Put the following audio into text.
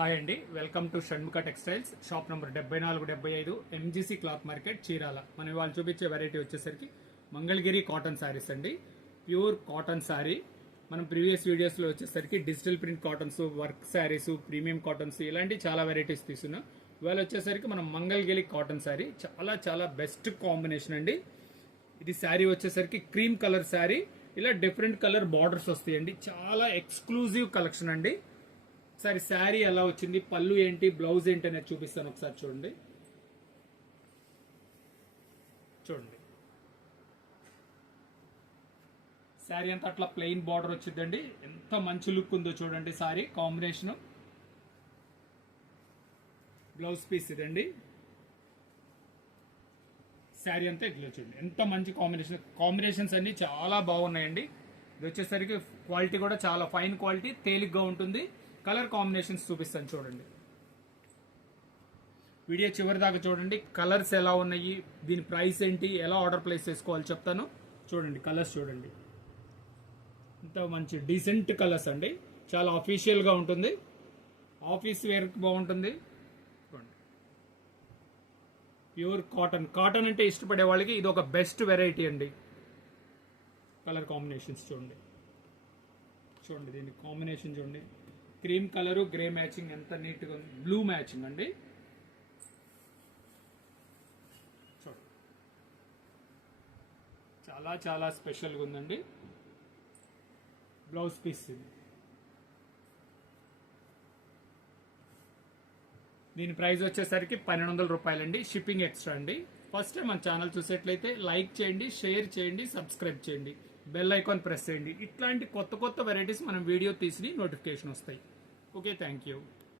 Hi అండి, welcome to Shanmukha textiles. Shop number 7475 MGC cloth market, Chirala. మనం ఇవాళ చూపించే వెరైటీ వచ్చేసరికి మంగళగిరి కాటన్ శారీస్ అండి. Pure cotton sari. మనం ప్రీవియస్ వీడియోస్లో వచ్చేసరికి digital print cottons, work saris, premium cottons ఇలాంటి చాలా వెరైటీస్ తీసుకున్నాం. ఇవాళ వచ్చేసరికి మనం మంగళగిరి కాటన్ శారీ చాలా చాలా బెస్ట్ కాంబినేషన్ అండి. ఇది శారీ వచ్చేసరికి క్రీమ్ కలర్ శారీ, ఇలా డిఫరెంట్ కలర్ బార్డర్స్ వస్తాయండి. చాలా ఎక్స్క్లూజివ్ కలెక్షన్ అండి. ఒకసారి శారీ ఎలా వచ్చింది, పళ్ళు ఏంటి, బ్లౌజ్ ఏంటి అనేది చూపిస్తాను. ఒకసారి చూడండి. శారీ అంతా అట్లా ప్లెయిన్ బార్డర్ వచ్చిందండి. ఎంత మంచి లుక్ ఉందో చూడండి. శారీ కాంబినేషన్, బ్లౌజ్ పీస్ ఇదండి. శారీ అంతా ఇట్లా చూడండి, ఎంత మంచి కాంబినేషన్స్ అన్ని చాలా బాగున్నాయండి. ఇది వచ్చేసరికి క్వాలిటీ కూడా చాలా ఫైన్ క్వాలిటీ, తేలిగ్గా ఉంటుంది. కలర్ కాంబినేషన్స్ చూపిస్తాను చూడండి. వీడియో చివరి దాకా చూడండి. కలర్స్ ఎలా ఉన్నాయి, దీని ప్రైస్ ఏంటి, ఎలా ఆర్డర్ ప్లేస్ చేసుకోవాలి చెప్తాను. చూడండి కలర్స్ చూడండి, ఇంత మంచి డీసెంట్ కలర్స్ అండి. చాలా అఫీషియల్గా ఉంటుంది, ఆఫీస్ వేర్కి బాగుంటుంది. Pure cotton. కాటన్ అంటే ఇష్టపడే వాళ్ళకి ఇది ఒక బెస్ట్ వెరైటీ అండి. కలర్ కాంబినేషన్స్ చూడండి. దీని కాంబినేషన్ చూడండి. క్రీమ్ కలరు, గ్రే మ్యాచింగ్ ఎంత నీట్గా ఉంది. బ్లూ మ్యాచింగ్ అండి. చాలా చాలా స్పెషల్గా ఉందండి. బ్లౌజ్ పీస్ ఇది. దీని ప్రైస్ వచ్చేసరికి 1200 రూపాయలండి. షిప్పింగ్ ఎక్స్ట్రా అండి. ఫస్ట్ టైం మన ఛానల్ చూసేట్లయితే లైక్ చేయండి, షేర్ చేయండి, సబ్స్క్రైబ్ చేయండి, బెల్ ఐకాన్ ప్రెస్ చేయండి. ఇట్లాంటి కొత్త కొత్త వెరైటీస్ మనం వీడియో తీసి నోటిఫికేషన్ వస్తాయి. Okay, thank you.